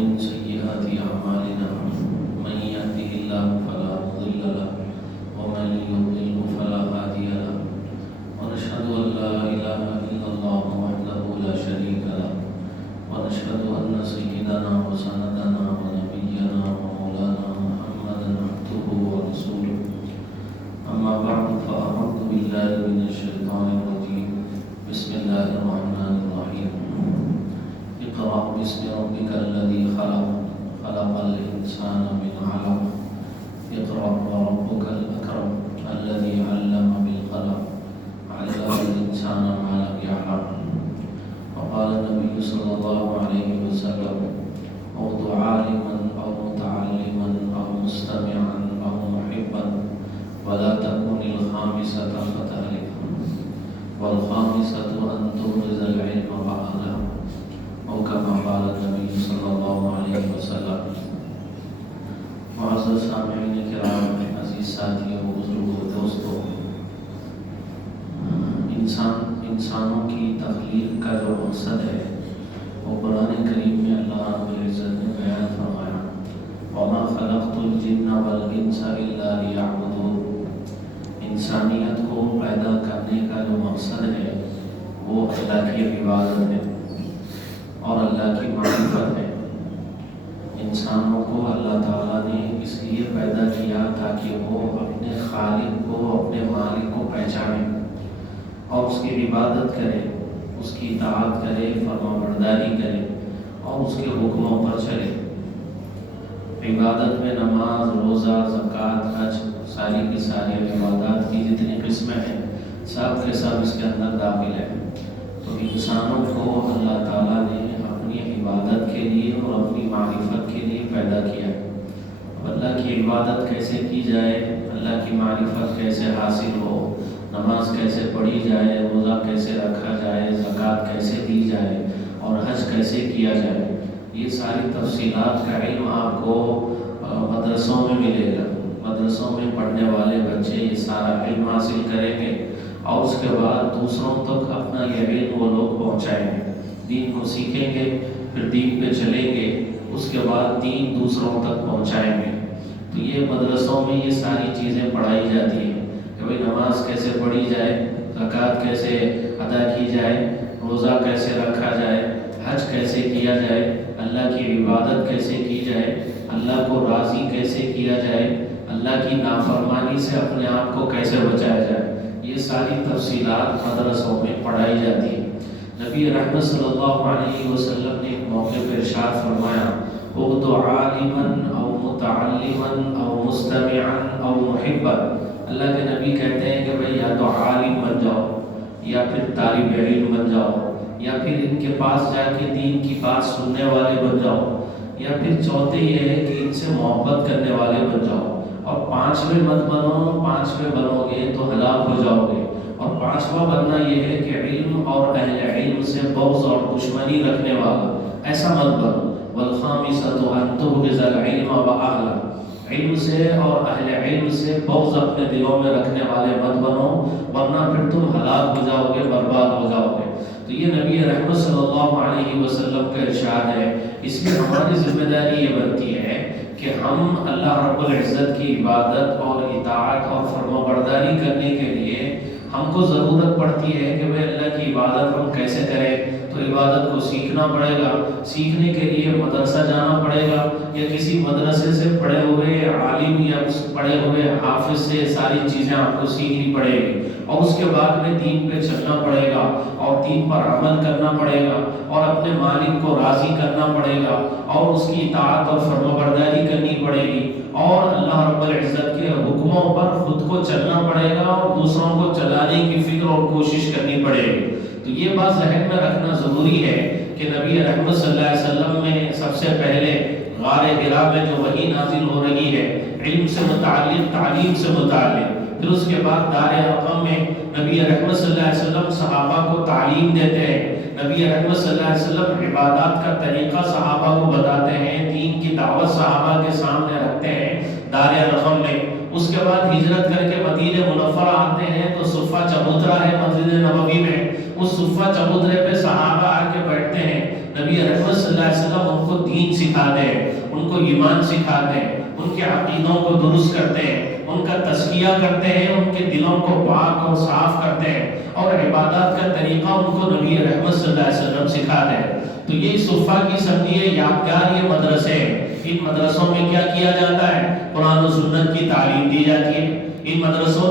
ومن سيئات أعمالنا من يهده الله فلا مضل له ومن يضلل فلا هادي له ونشهد أن لا إله إلا الله وحده لا شريك له ونشهد أن سيدنا وسندنا ونبينا ومولانا محمدا عبده ورسوله أما بعد فأعوذ بالله من الشيطان الرجيم بسم الله الرحمن الرحيم اقرأ باسم ربك الذي خلق خلق الإنسان من علق اقرأ وربك الأكرم الذي علم بالقلم علم الإنسان ما لم يعلم. وقال النبي صلى الله عليه وسلم اغد عالما أو متعلما أو مستمعا أو محبا ولا تكن الخامسة فتهلك والخامسة أن تبرز العلم وأهله أو كما قال النبي صلى الله عليه وسلم. معزز سامعین کرام، عزیز ساتھیوں، بزرگوں، دوستوں، انسانوں کی تخلیق کا جو مقصد ہے وہ قرآن کریم میں اللہ رب العزت نے بیان فرمایا، وَمَا خَلَقْتُ الْجِنَّ وَالْإِنسَ إِلَّا لِيَعْبُدُونِ. انسانیت کو پیدا کرنے کا جو مقصد ہے وہ اللہ کی عبادت ہے اور اللہ کی معرفت ہے. انسانوں کو اللہ تعالیٰ نے اس لیے پیدا کیا تاکہ وہ اپنے خالق کو، اپنے مالک کو پہچانے اور اس کی عبادت کرے، اس کی اطاعت کرے، فرما برداری کرے اور اس کے حکموں پر چلے. عبادت میں نماز، روزہ، زکوٰۃ، حج، ساری کی ساری عبادات کی جتنی قسمیں ہیں سب کے سب اس کے اندر داخل ہیں. تو انسانوں کو اللہ تعالیٰ نے اپنی عبادت کے لیے اور اپنی معرفت کے لیے پیدا کیا. اللہ کی عبادت کیسے کی جائے، اللہ کی معرفت کیسے حاصل ہو، نماز کیسے پڑھی جائے، روزہ کیسے رکھا جائے، زکوٰۃ کیسے دی جائے اور حج کیسے کیا جائے، یہ ساری تفصیلات کا علم آپ کو مدرسوں میں ملے گا. مدرسوں میں پڑھنے والے بچے یہ سارا علم حاصل کریں گے اور اس کے بعد دوسروں تک اپنا یہ علم وہ لوگ پہنچائیں گے. دین کو سیکھیں گے، پھر دین پہ چلیں گے، اس کے بعد دین دوسروں تک پہنچائیں گے. تو یہ مدرسوں میں یہ ساری چیزیں پڑھائی جاتی ہیں کہ بھئی نماز کیسے پڑھی جائے، زکوٰۃ کیسے ادا کی جائے، روزہ کیسے رکھا جائے، حج کیسے کیا جائے، اللہ کی عبادت کیسے کی جائے، اللہ کو راضی کیسے کیا جائے، اللہ کی نافرمانی سے اپنے آپ کو کیسے بچایا جائے. یہ ساری تفصیلات مدرسوں میں پڑھائی جاتی ہیں. نبی رحمت صلی اللہ علیہ وسلم نے ایک موقع پر ارشاد فرمایا، اغد عالما او متعلما او مستمعا او محبا. اللہ کے نبی کہتے ہیں کہ بھئی یا تو عالم بن جاؤ یا پھر طالب علم بن جاؤ یا پھر ان کے پاس جا کے دین کی بات سننے والے بن جاؤ یا پھر چوتھے یہ ہے کہ ان سے محبت کرنے والے بن جاؤ. اور پانچویں مت بنو، پانچویں بنو گے تو ہلاک ہو جاؤ گے. اور پانچواں بننا یہ ہے کہ علم اور اہل علم سے بغض اور دشمنی رکھنے والا ایسا مت بنو. والخامسۃ ان تبغض العلم واہلہ. علم سے اور اہل علم سے بغض اپنے دلوں میں رکھنے والے مت بنو، ورنہ پھر تم ہلاک ہو جاؤ گے، برباد ہو جاؤ گے. تو یہ نبی رحمت صلی اللہ علیہ وسلم کا ارشاد ہے. اس لیے ہماری ذمہ داری یہ بنتی ہے کہ ہم اللہ رب العزت کی عبادت اور اطاعت اور فرما برداری کرنے کے لیے ہم کو ضرورت پڑتی ہے کہ وہ اللہ کی عبادت ہم کیسے کریں. تو عبادت کو سیکھنا پڑے گا. سیکھنے کے لیے مدرسہ جانا پڑے گا یا کسی مدرسے سے پڑھے ہوئے عالم یا پڑھے ہوئے حافظ سے ساری چیزیں آپ کو سیکھنی پڑے گی اور اس کے بعد میں دین پہ چلنا پڑے گا اور دین پر عمل کرنا پڑے گا اور اپنے مالک کو راضی کرنا پڑے گا اور اس کی اطاعت اور فرما برداری کرنی پڑے گی اور اللہ رب العزت کے حکموں پر خود کو چلنا پڑے گا اور دوسروں کو چلانے کی فکر اور کوشش کرنی پڑے گی. تو یہ بات ذہن میں رکھنا ضروری ہے کہ نبی رحمت صلی اللہ علیہ وسلم میں سب سے پہلے غار حرا میں جو وحی نازل ہو رہی ہے علم سے متعلق، تعلیم سے متعلق، پھر اس کے بعد دار ارقم میں نبی رحمت صلی اللہ علیہ وسلم صحابہ کو تعلیم دیتے ہیں. نبی رحمت صلی اللہ علیہ وسلم عبادات کا طریقہ صحابہ کو بتاتے ہیں، دین کی دعوت صحابہ کے سامنے رکھتے ہیں دار ارقم میں. اس کے بعد ہجرت کر کے مدینہ منورہ آتے ہیں تو صفہ چبوترا ہے مسجد نبوی میں، اس صفہ چبوترے پہ صحابہ آ کے بیٹھتے ہیں. نبی رحمت صلی اللہ علیہ وسلم ان کو دین دین سکھاتے ہیں، ان کو ایمان سکھاتے ہیں، ان کے عقیدوں کو درست کرتے ہیں، ان کا تزکیہ کرتے ہیں، ان کے دلوں کو پاک اور صاف کرتے ہیں، اور عبادات کا طریقہ ان کو نبی رحمت صلی اللہ علیہ وسلم سکھاتے ہیں۔ تو یہ صفحہ کی سمجھیے یادگار یہ مدرسے ہیں۔ ان مدرسوں میں کیا کیا جاتا ہے؟ قرآن و سنت کی تعلیم دی جاتی ہے۔ ان مدرسوں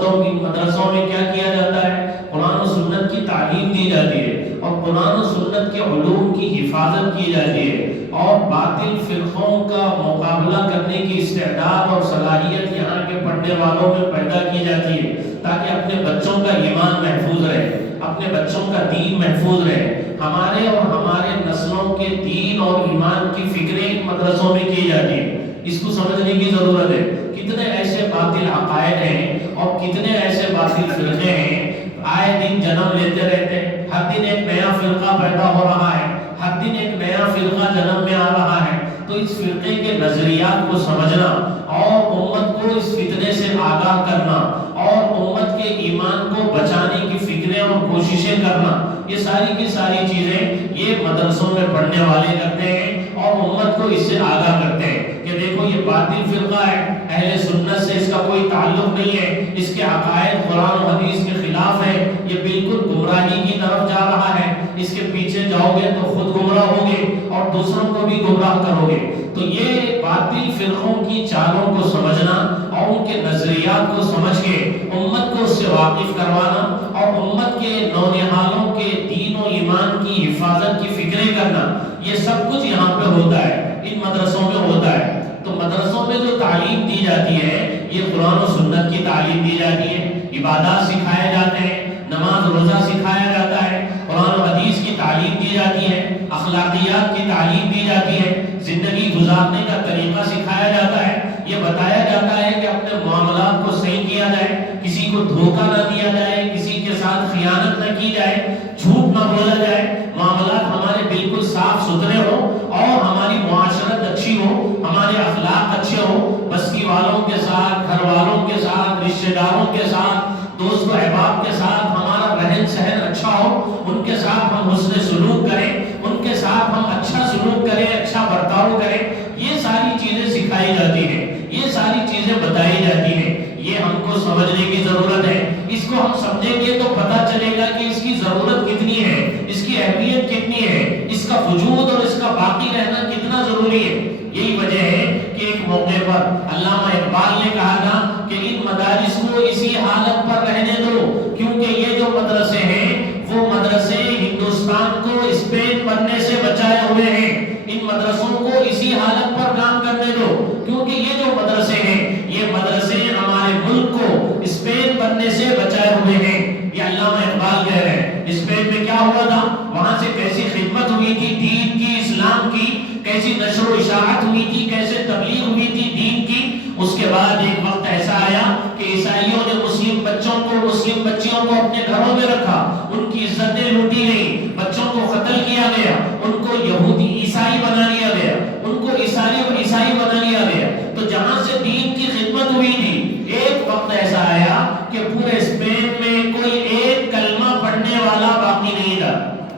میں کیا کیا جاتا ہے؟ قرآن و سنت کی تعلیم دی جاتی ہے، اور قرآن و سنت کے علوم کی حفاظت کی جاتی ہے، اور باطل فرقوں کا مقابلہ کرنے کی استعداد اور صلاحیت یہاں کے پڑھنے والوں میں پیدا کی جاتی ہے، تاکہ اپنے بچوں کا ایمان محفوظ رہے، اپنے بچوں کا دین محفوظ رہے۔ ہمارے اور ہمارے نسلوں کے دین اور ایمان کی فکریں ان مدرسوں میں کی جاتی ہے۔ اس کو سمجھنے کی ضرورت ہے۔ کتنے ایسے باطل عقائد ہیں اور کتنے ایسے باطل فرقے ہیں، آئے دن جنم لیتے رہتے ہیں، ہر دن ایک نیا فرقہ پیدا ہو رہا ہے، ہر دن ایک نیا فرقہ جنم میں آ رہا ہے۔ تو اس فرقے کے نظریات کو سمجھنا اور امت کو اس فتنے سے آگاہ کرنا اور امت کے ایمان کو بچانے کی فکریں اور کوششیں کرنا، یہ ساری کی ساری چیزیں یہ مدرسوں میں پڑھنے والے کرتے ہیں اور امت کو اس سے آگاہ کرتے ہیں کہ دیکھو یہ باطل فرقہ ہے، اہل سنت سے اس کا کوئی تعلق نہیں ہے، اس کے عقائد قرآن و حدیث کے خلاف ہے، یہ بالکل گمراہی کی طرف جا رہا ہے، اس کے پیچھے جاؤ گے تو خود گمراہ ہوگے اور دوسروں کو بھی گمراہ کرو گے۔ تو یہ باطل فرقوں کی چالوں کو سمجھنا اور ان کے نظریات کو سمجھ کے امت کو اس سے واقف کروانا اور امت کے نونہالوں کے دین و ایمان کی حفاظت کی فکریں کرنا، یہ سب کچھ یہاں پہ ہوتا ہے، ان مدرسوں میں ہوتا ہے۔ تو مدرسوں میں جو تعلیم دی جاتی ہے یہ قرآن و سنت کی تعلیم دی جاتی ہے، عبادات سکھائے جاتے ہیں، نماز روزہ سکھایا جاتا ہے، قرآن و حدیث کی تعلیم دی جاتی ہے، اخلاقیات کی تعلیم دی جاتی ہے، زندگی گزارنے کا طریقہ سکھایا جاتا ہے، یہ بتایا جاتا ہے کہ اپنے معاملات کو صحیح کیا جائے، کسی کو دھوکہ نہ دیا جائے، کسی کے ساتھ خیانت نہ کی جائے، جھوٹ نہ بولا جائے، معاملات ہمارے بالکل صاف ستھرے ہوں اور ہماری معاشرت اچھی ہو، ہمارے اخلاق اچھے ہوں، بستی والوں کے ساتھ، گھر والوں کے ساتھ، رشتہ داروں کے ساتھ، دوست و احباب کے ساتھ ہمارا رہن سہن اچھا ہو، ان کے ساتھ ہم حسن سلوک کریں، ان کے ساتھ ہم اچھا سلوک کریں، اچھا برتاؤ کریں، یہ ساری چیزیں سکھائی جاتی ہیں، یہ ساری چیزیں بتائی جاتی ہیں۔ یہ ہم کو سمجھنے کی ضرورت ہے، اس کو ہم سمجھیں گے تو پتہ چلے گا کہ اس کی ضرورت کتنی ہے، اس کی اہمیت کتنی ہے، اس کا وجود اور اس کا باقی رہنا کتنا ضروری ہے۔ یہی وجہ ہے کہ ایک موقع پر علامہ اقبال نے کہا تھا کہ ان مدارس کو اسی حالت پر رہنے دو، کیونکہ یہ جو مدرسے ہیں وہ مدرسے ہندوستان کو اسپین بننے سے بچائے ہوئے ہیں، ان مدرسوں کو اسی حالت پر کام کرنے دو، کیونکہ یہ جو مدرسے ہیں یہ مدرسے ہمارے ملک کو اسپین بننے سے بچائے ہوئے ہیں۔ یہ علامہ اقبال کہہ رہے ہیں اسپین میں کیا ہوا تھا، وہاں سے کیسی خدمت ہوئی تھی دین کی، اسلام کی، کیسی نشر و اشاعت ہوئی تھی، کیسے تبلیغ ہوئی تھی دین کی۔ اس کے بعد ایک وقت ایسا آیا کہ عیسائیوں نے مسلم بچوں کو، مسلم بچیوں کو اپنے گھروں میں رکھا، ان کی عزتیں لوٹی گئیں، بچوں کو قتل کیا گیا، ان کو یہودی عیسائی بنا لیا گیا، ان کو عیسائی بنا لیا گیا۔ تو جہاں سے دین کی خدمت ہوئی تھی، ایک وقت ایسا آیا کہ پورے اسپین میں کوئی ایک کلمہ پڑھنے والا باقی نہیں تھا،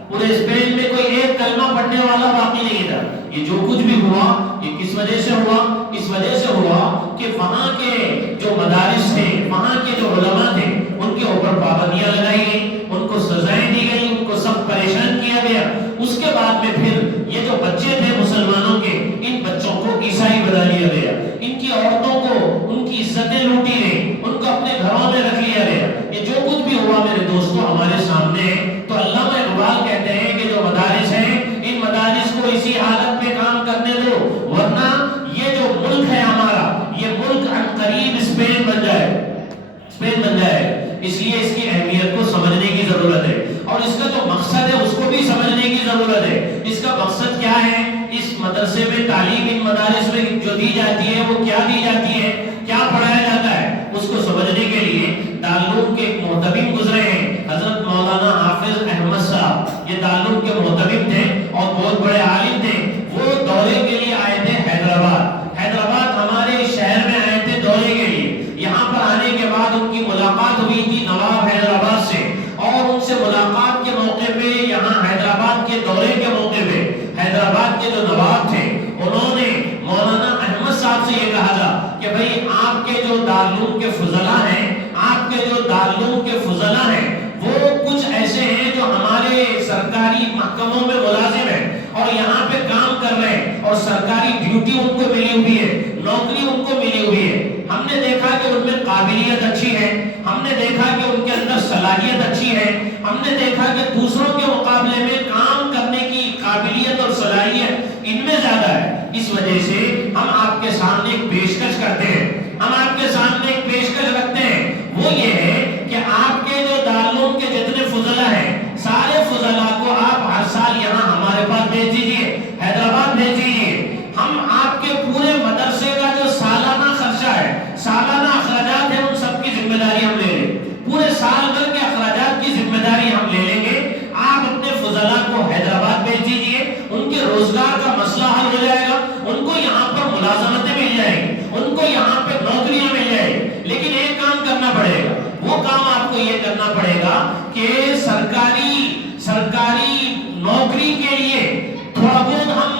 پورے اسپین میں کوئی ایک کلمہ پڑھنے والا باقی نہیں تھا۔ یہ جو کچھ بھی ہوا یہ کس وجہ سے ہوا؟ اس وجہ سے ہوا کہ وہاں کے جو مدارس تھے، وہاں کے جو علماء تھے، ان کے اوپر پابندیاں لگائی گئیں، ان کو سزائیں دی گئیں، ان کو سخت پریشان کیا گیا۔ اس کے بعد میں پھر یہ جو بچے تھے مسلمانوں کے، ان بچوں کو عیسائی بنا لیا گیا، ان کی عورتوں کو ان کی عزتیں لوٹی گئیں، ان کو اپنے گھروں میں رکھ لیا گیا۔ یہ جو کچھ بھی ہوا میرے دوستوں ہمارے سامنے ہے۔ تو علامہ اقبال کہتے ہیں کہ جو مدارس ہیں ان مدارس کو اسی حالت میں کام کرنے دو، ورنہ یہ جو ملک ہے ہمارا، یہ ملک عنقریب اسپین بن جائے۔ اس لیے اس کی اہمیت کو سمجھنے کی ضرورت ہے، اور اس کا جو مقصد ہے اس کو بھی سمجھنے کی ضرورت ہے۔ اس کا مقصد کیا ہے؟ اس مدرسے میں تعلیم، ان مدارس میں جو دی جاتی ہے وہ کیا دی جاتی ہے، کیا پڑھایا جاتا ہے، اس کو سمجھنے کے لیے دارالعلوم کے ایک محتمم گزرے ہیں، حضرت مولانا حافظ احمد صاحب۔ یہ دارالعلوم کے محتمم تھے اور بہت بڑے عالم تھے۔ وہ دورے کے لیے آئے تھے حیدرآباد ہمارے شہر میں آئے تھے دورے کے لیے۔ یہاں پر آنے کے بعد ان کی ملاقات ہوئی تھی نواب حیدرآباد سے، اور ان سے ملاقات کے موقع پہ، یہاں حیدرآباد کے دورے کے موقع پہ، حیدرآباد کے جو نواب تھے دارالعلوم کے فضلاء ہیں، آپ کے جو دارالعلوم کے فضلاء ہیں، وہ کچھ ایسے ہیں جو ہمارے سرکاری محکموں میں ملازم ہیں اور یہاں پہ کام کر رہے ہیں اور سرکاری ڈیوٹی ان کو ملی ہوئی ہے، نوکری ان کو ملی ہوئی ہے. ہم نے دیکھا کہ ان میں قابلیت اچھی ہے، ہم نے دیکھا کہ ان کے اندر صلاحیت اچھی ہے، ہم نے دیکھا کہ دوسروں کے مقابلے میں کام کرنے کی قابلیت اور صلاحیت ان میں زیادہ ہے. اس وجہ سے ہم آپ کے سامنے ایک پیشکش کرتے ہیں، ہم آپ کے سامنے ایک پیشکش رکھتے ہیں. وہ یہ ہے کہ آپ کے جو دارالعلوم کے جتنے فضلاء ہیں، سارے فضلاء کو آپ ہر سال یہاں ہمارے پاس بھیج دیجیے، حیدرآباد بھیج دیجیے. ہم آپ کے پورے مدرسے کا جو سالانہ خرچہ ہے، سالانہ اخراجات ہیں، ان سب کی ذمہ داری ہم لے لیں. پورے سال بھر کے اخراجات کی ذمہ داری ہم لے لیں گے. آپ اپنے فضلاء کو حیدرآباد بھیج دیجیے، ان کے روزگار کا مسئلہ حل ہو جائے گا، ان کو یہاں پر ملازمتیں مل جائیں گی، ان کو یہاں پہ نوکریاں مل جائیں گی. لیکن ایک کام کرنا پڑے گا، وہ کام آپ کو یہ کرنا پڑے گا کہ سرکاری نوکری کے لیے تھوڑا بہت ہم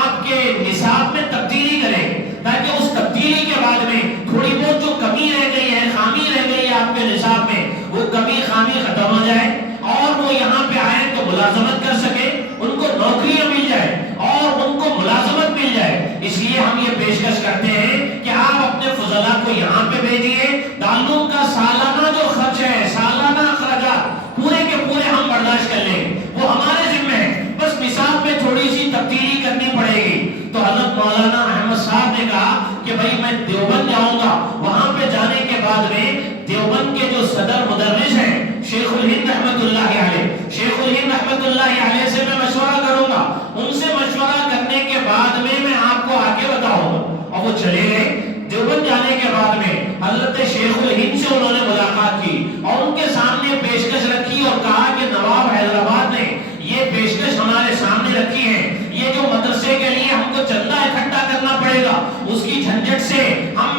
آپ کے نصاب میں تبدیلی کریں، تاکہ اس تبدیلی کے بعد میں تھوڑی بہت جو کمی رہ گئی ہے، خامی رہ گئی ہے آپ کے نصاب میں، وہ کمی خامی ختم ہو جائے اور وہ یہاں پہ آئے تو ملازمت کر سکے، ان کو نوکریاں مل جائے اور ان کو ملازمت مل جائے. اس لیے ہم یہ پیشکش کرتے ہیں کہ آپ اپنے فضلاء کو یہاں پہ بھیجیے. دارالعلوم کا سالانہ جو خرچ ہے، سالانہ اخراجات پورے کے پورے ہم برداشت کر لیں، وہ ہمارے ذمہ ہے. بس نصاب میں تھوڑی سی تبدیلی کرنی پڑے گی. تو حضرت مولانا احمد صاحب نے کہا کہ بھائی میں دیوبند جاؤں گا، وہاں پہ جانے کے بعد میں دیوبند کے جو صدر مدرس ہیں شیخ الہند رحمت اللہ علیہ، شیخ الہند رحمت اللہ علیہ سے میں مشورہ کروں گا. ان سے مشورہ کرنے کے بعد میں آپ کو آگے بتاؤں گا. اور وہ چلے گئے. دیوبند جانے کے بعد میں حضرت شیخ الہند سے انہوں نے ملاقات کی اور ان کے سامنے پیشکش رکھی اور کہا کہ نواب حیدرآباد نے یہ پیشکش ہمارے سامنے رکھی ہے، یہ جو مدرسے کے لیے ہم کو چندہ اکٹھا کرنا پڑے گا، اس کی جھنجٹ سے ہم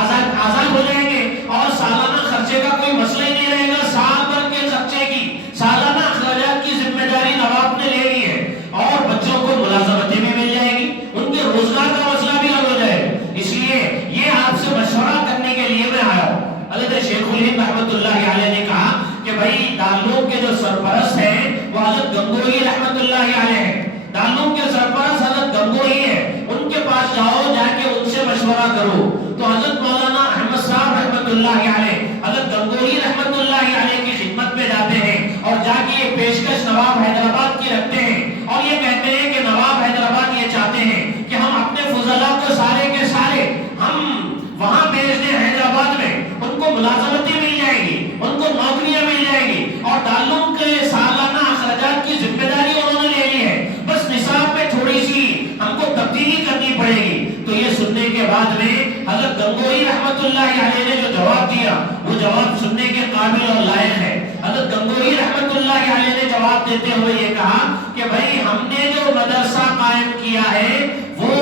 آزاد ہو جائیں گے اور سالانہ خرچے کا کوئی مسئلہ ہی نہیں رہے گا. سال بھر کے خرچے کی، سالانہ اخراجات کی ذمہ داری نواب نے لے لی ہے اور بچوں کو ملازمتیں بھی مل جائے گی، ان کے روزگار کا مسئلہ بھی حل ہو جائے گا. اس لیے یہ آپ سے مشورہ کرنے کے لیے میں آیا ہوں. حضرت شیخ الہند رحمت اللہ علیہ نے کہا کہ بھائی دارالعلوم کے جو سرپرست ہیں وہ حضرت گنگوہی رحمت اللہ علیہ ہیں، دارالعلوم کے سرپرست حضرت گنگوہی ہیں، ان کے پاس جاؤ، جا کے ان سے مشورہ کرو. تو حضرت مولانا احمد صاحب رحمت اللہ علیہ حضرت گنگوہی رحمت اللہ علیہ کی خدمت میں جاتے ہیں اور جا کے یہ پیشکش نواب حیدرآباد کی رکھتے ہیں اور یہ کہتے ہیں کہ نواب حیدرآباد یہ چاہتے ہیں کہ ہم اپنے فضلاء کو سارے کے سارے ہم وہاں بھیج دیں حیدرآباد میں، ان کو ملازمتیں مل جائیں گی، ان کو نوکریاں مل جائیں گی اور دارالعلوم کے سالانہ اخراجات کی ذمہ داری انہوں نے لے لی ہے. بس نصاب میں تھوڑی سی ہم کو تبدیلی کرنی پڑے گی. تو یہ سننے کے بعد میں حضرت گنگوہی رحمت اللہ علیہ نے جو جواب دیا وہ جواب سننے کے قابل اور لائق ہے. حضرت گنگوہی رحمت اللہ علیہ نے جواب دیتے ہوئے یہ کہا کہ بھائی ہم نے جو مدرسہ قائم کیا ہے وہ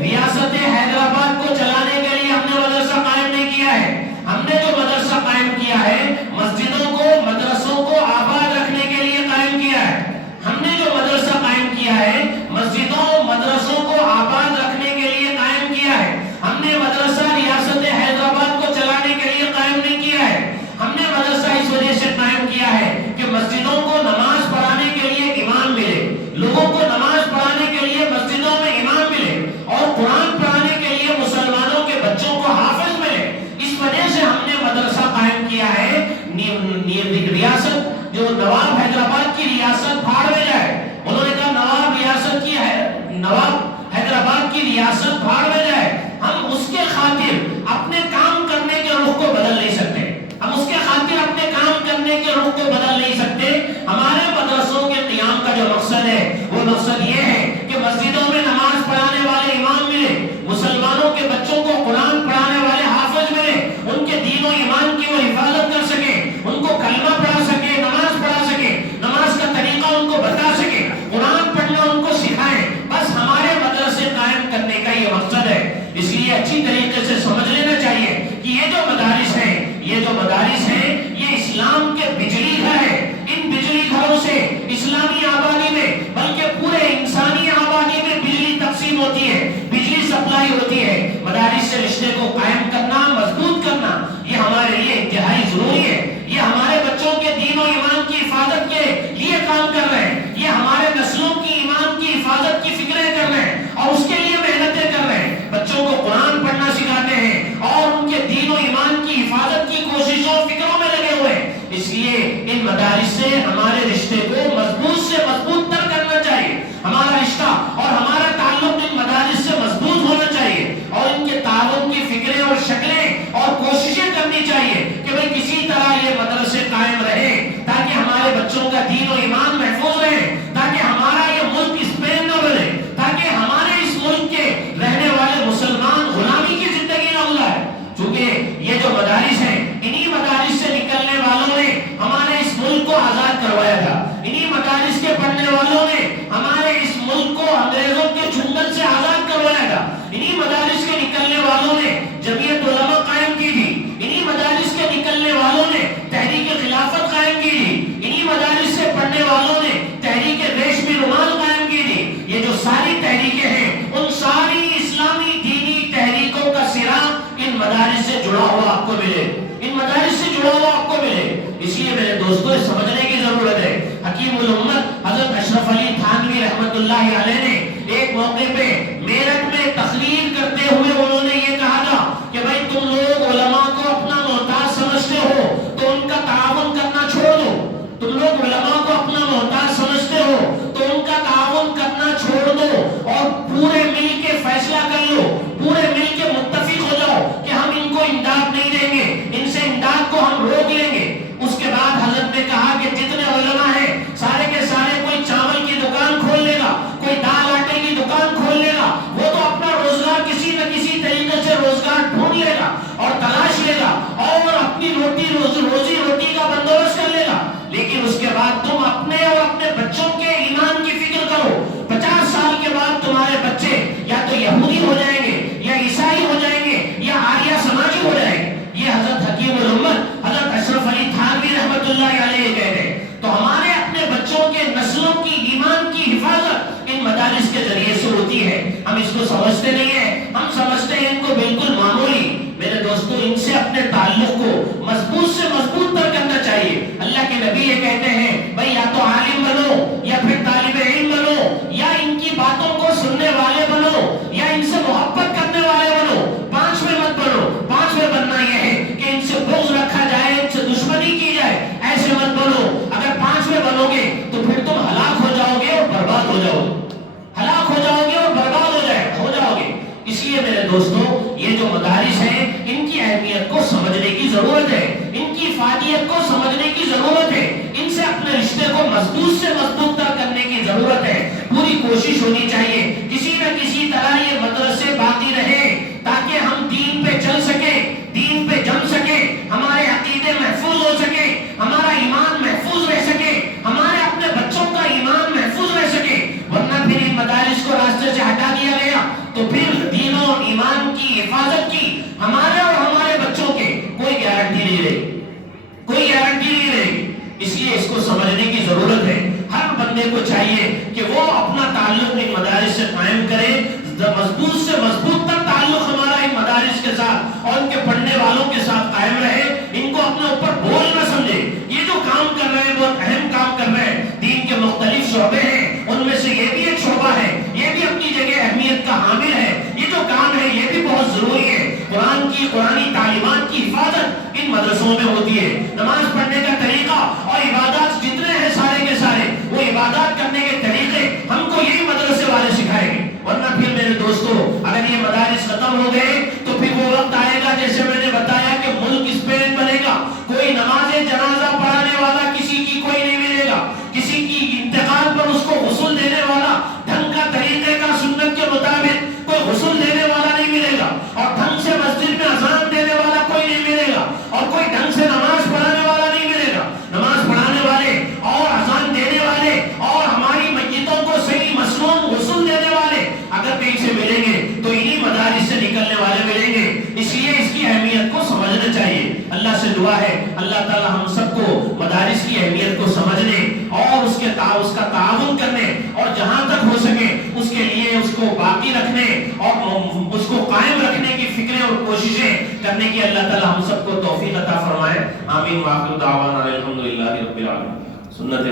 ریاست حیدرآباد کو چلانے کے لیے ہم نے مدرسہ قائم نہیں کیا ہے. ہم نے جو مدرسہ قائم کیا ہے مسجدوں کو، مدرسوں کو آباد رکھنے کے لیے قائم کیا ہے. ہم نے جو مدرسہ قائم کیا ہے مسجدوں، مدرسوں کو آباد رکھنے کے لیے قائم کیا ہے. ہم نے مدرسہ ریاست حیدرآباد کو چلانے کے لیے قائم نہیں کیا ہے. ہم نے مدرسہ اس وجہ سے قائم کیا ہے کہ مسجدوں کو نماز پڑھانے کے لیے امام ملے، لوگوں کو نماز پڑھانے کے لیے مسجدوں میں امام ملے اور قرآن پڑھانے کے لیے مسلمانوں کے بچوں کو حافظ ملے. اس وجہ سے ہم نے مدرسہ قائم کیا ہے. ریاست جو نواب حیدرآباد کی ریاست بھاڑ میں جائے، انہوں نے کہا نواب حیدرآباد کی ریاست بھاڑ میں جائے. ہم اس کے خاطر اپنے کام کرنے کے رخ کو بدل نہیں سکتے، ہم اس کے خاطر اپنے کام کرنے کے رخ کو بدل نہیں سکتے. ہمارے مدرسوں کے قیام کا جو مقصد ہے وہ مقصد یہ ہے کہ مسجدوں میں نماز پڑھانے والے امام ملے، مسلمانوں کے بچوں کو قرآن پڑھانے والے حافظ ملے، ان کے دین و ایمان کی وہ حفاظت کر سکے، ان کو کلمہ پڑھا سکے، نماز پڑھا سکے، نماز کا طریقہ ان کو بتا سکے، قرآن پڑھنا ان کو سکھائیں. بس ہمارے مدرسے قائم کرنے کا یہ مقصد ہے. اس لیے اچھی طریقے سے سمجھ لینا چاہیے کہ یہ جو مدارس ہیں یہ اسلام کے بجلی گھر ہیں. ان بجلی گھروں سے اسلامی آبادی میں بلکہ پورے انسانی آبادی میں بجلی تقسیم ہوتی ہے، بجلی سپلائی ہوتی ہے. مدارس سے رشتے کو قائم کرنا، مضبوط کرنا دوستوں سمجھنے کی ضرورت ہے۔ حکیم الامت حضرت اشرف علی تھانوی رحمت اللہ علیہ نے ایک موقع پہ میرٹھ میں تقریر کرتے ہوئے انہوں نے یہ کہا تھا کہ بھائی تم لوگ علماء کو اپنا محتاج سمجھتے ہو تو ان کا تعاون کرنا چھوڑ دو، تم لوگ علماء کو اپنا محتاج سمجھتے ہو تو ان کا تعاون کرنا چھوڑ دو اور پورے مل کے فیصلہ کر لو، پورے مل کے متفق ہو جاؤ کہ ہم ان کو امداد نہیں دیں گے، ان سے امداد کو ہم روک لیں گے۔ اس کے بعد حضرت نے کہا کہ جتنے علماء ہیں سارے کے سارے کوئی چاول کی دکان کھول لے گا، کوئی دال آٹے کی دکان کھول لے گا، وہ تو اپنا روزگار کسی نہ کسی طریقے سے روزگار ڈھونڈ لے گا اور تلاش لے گا اور اپنی روزی روٹی کا بندوبست کر لے گا، لیکن اس کے بعد تم اپنے اور اپنے بچوں کے ایمان کی فکر کرو۔ 50 سال کے بعد تمہارے بچے یا تو یہودی ہو جائیں گے یا عیسائی ہو جائیں گے یا آریہ سماجی ہو جائیں گے۔ یہ حضرت حکیم الامت حضرت اشرف علی تھانوی رحمت اللہ علیہ کہتے ہیں۔ تو ہمارے اپنے بچوں کے نسلوں کی ایمان کی حفاظت ان مدارس کے ذریعے سے ہوتی ہے۔ ہم اس کو سمجھتے نہیں ہیں، ہم سمجھتے ہیں ان کو بالکل معمولی۔ میرے دوستو ان سے اپنے تعلق کو مضبوط سے مضبوط تر کرنا چاہیے۔ اللہ کے نبی یہ کہتے ہیں بھئی یا تو عالم بنو یا پھر طالب علم بنو یا ان کی باتوں کو سننے والے بنو یا ان سے محبت کرنے والے بنو، 5ویں مت بنو۔ 5ویں بننا یہ ہے کہ ان سے بغض رکھا جائے، ان سے دشمنی کی جائے، ایسے مت بنو۔ اگر 5ویں بنو گے تو پھر تم ہلاک ہو جاؤ گے اور برباد ہو جاؤ گے، ہلاک ہو جاؤ گے اور برباد ہو جاؤ گے۔ اس لیے میرے دوستوں یہ جو مدارس ہیں ان کی اہمیت کو سمجھنے کی ضرورت ہے، ان کی افادیت کو سمجھنے کی ضرورت ہے، ان سے اپنے رشتے کو مضبوط سے مضبوط تر کرنے کی ضرورت ہے۔ پوری کوشش ہونی چاہیے کسی نہ کسی طرح یہ مدرسے باقی رہے تاکہ ہم دین پہ چل سکیں، دین پہ جم سکیں، ہمارے عقیدے محفوظ ہو سکے، ہمارا ایمان محفوظ رہ سکے، ہمارے اپنے بچوں کا ایمان محفوظ رہ سکے۔ ورنہ پھر ان مدارس کو راستے سے ہٹا دیا گیا تو پھر دین اور ایمان کی حفاظت کی ہمارے اور ہمارے بچوں کے کوئی گارنٹی نہیں رہی، کوئی گارنٹی نہیں رہی۔ اس لیے اس کو سمجھنے کی ضرورت ہے۔ ہر بندے کو چاہیے کہ وہ اپنا تعلق ان مدارس سے قائم کرے، مضبوط سے مضبوط تر تعلق ہمارا ان مدارس کے ساتھ اور ان کے پڑھنے والوں کے ساتھ قائم رہے۔ ان کو اپنے اوپر بوجھ نہ سمجھے۔ یہ جو کام کر رہے ہیں بہت اہم کام کر رہے ہیں، دین کے مختلف شعبے ہیں، ان میں سے یہ بھی ایک شعبہ ہے، یہ بھی اپنی جگہ اہمیت کا حامل ہے۔ یہ جو کام ہے یہ بھی بہت ضروری ہے۔ قرآنی تعلیمات کی حفاظت ان مدرسوں میں ہوتی ہے۔ نماز پڑھنے کا طریقہ اور عبادات جتنے ہیں سارے کے سارے وہ عبادات کرنے کے طریقے ہم کو یہی مدرسے والے سکھائیں گے۔ ورنہ پھر میرے دوستو اگر یہ مدارس ختم ہو گئے تو پھر وہ وقت آئے گا جیسے میں نے بتایا کہ ملک اسپین بنے گا، کوئی نماز جنازہ پڑھانے والا کسی کی کوئی نہیں ملے گا، کسی کی انتقال پر اس کو غسل دینے والا ڈھنگ کا طریقے کا سنت کے مطابق کوئی غسل دینے والا نہیں ملے گا، اور ڈھنگ سے مسجد میں اذان دینے والا کوئی نہیں ملے گا، اور کوئی ڈھنگ سے نماز پڑھانے والا نہیں ملے گا۔ نماز پڑھانے والے اور اذان دینے والے اور ہماری میتوں کو صحیح مسنون غسل دینے والے اگر کہیں سے ملیں گے تو انہی مدارس سے نکلنے والے ملیں گے۔ اس لیے اس کی اہمیت کو سمجھنا چاہیے۔ اللہ سے دعا ہے اللہ تعالی ہم سب کو مدارس کی اہمیت کو سمجھنے اور اس کا تعاون کرنے اور جہاں تک ہو سکے اس کے لیے اس کو باقی رکھنے اور اس کو قائم رکھنے کی فکریں اور کوششیں کرنے کی اللہ تعالی ہم سب کو توفیق عطا فرمائے۔ آمین۔ وآخر دعوانا الحمدللہ رب العالمین۔ سنت